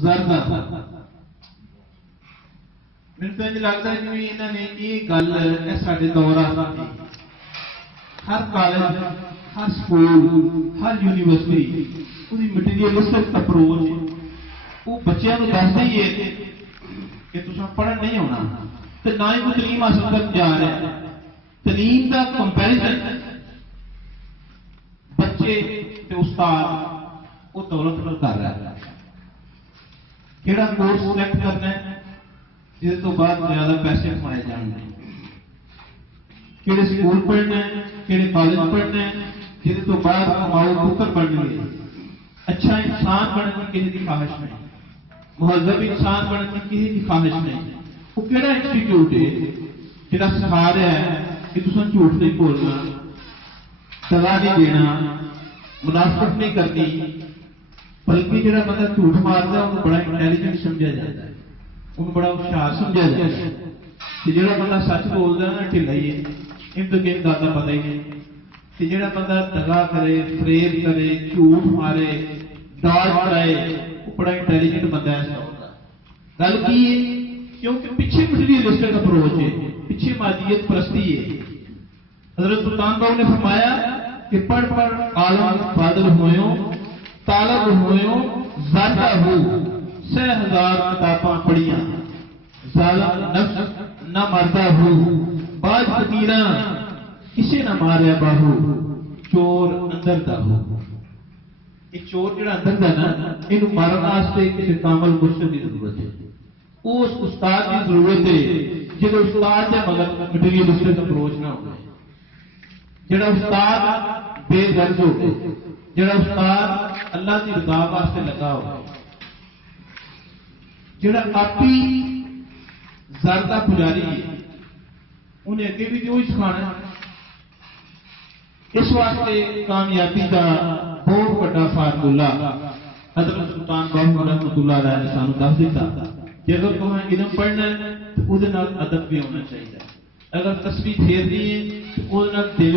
زردہ میرے تو انج لگتا ہے کہ انہوں نے یہ گل سارے دور ہر کالج ہر سکول ہر یونیورسٹی وہی مٹیریلسٹک اپروچ وہ بچوں کو دستا ہی ہے کہ تم پڑھن نہیں ہونا تو نہ ہی کوئی تعلیم حاصل کرنے جا رہے ہیں. تعلیم کا کمپیریزن بچے تے استاد وہ دولت نال کر رہا ہے. کہڑا کورس سلیکٹ کرنا ہے جس تو بعد زیادہ پیسے کمائے جان گے, کہڑے سکول پڑھنا ہے کہڑے کالج پڑھنا ہے جس تو بعد کماؤ پتر بننے گے. اچھا انسان بننے کی کسی کی خواہش نہیں, مہذب انسان بننے کی کسی کی خواہش نہیں. وہ کہڑا انسٹیٹیوٹ ہے جہاں سکھا رہا ہے کہ تم جھوٹ نہیں بولنا, سزا نہیں دینا, منافقت نہیں کرنی, بلکہ جہاں بندہ جھوٹ مارتا ہے انہوں بڑا انٹیلیجنٹ سمجھا جاتا ہے, انہوں بڑا ہوشیار سمجھا جاتا ہے. جہاں بندہ سچ بولتا ہے نا ڈھلا ہی ہے, ان تو کسی بات کا پتا ہی نہیں. جہاں بندہ دگا کرے فریب کرے جھوٹ مارے ڈاج کرائے وہ بڑا انٹیلیجنٹ بندہ ایسا ہوتا ہے. گل کی ہے کیونکہ پیچھے مٹیریلسٹک اپروچ ہے, پیچھے مادیت پرستی ہے. حضرت سلطان باہو نے فرمایا کہ پڑھ پڑھ عالم فاضل ہوئیوں طالب ہوئیوں زیادہ ہو 6,000 کتاباں پڑھیاں ظالم نفس نہ مردا ہو باج فقیراں کسے نہ ماریا باہو چور اندر دا ہو. یہ چور جڑا اندر دا نا یہ مارن واسطے کسی کامل مرشد کی ضرورت ہے, اس استاد کی ضرورت ہے جب استاد کے مگر مٹیریلسٹک اپروچ نہ ہو, جڑا استاد بے درد ہو, جڑا استاد اللہ کی رضا واسطے لگا ہو, جڑا آپ ہی زردہ پجاری ہے انہیں اگے بھی جو سکھانا. اس واسطے کامیابی کا بہت بڑا فارمولا حضرت سلطان باہو رحمۃ اللہ علیہ نے سانو دس دیتا کہ اگر تمہیں علم پڑھنا ہے تو ادب بھی ہونا چاہیے, اگر تسبیح پھیرنی ہے تو دل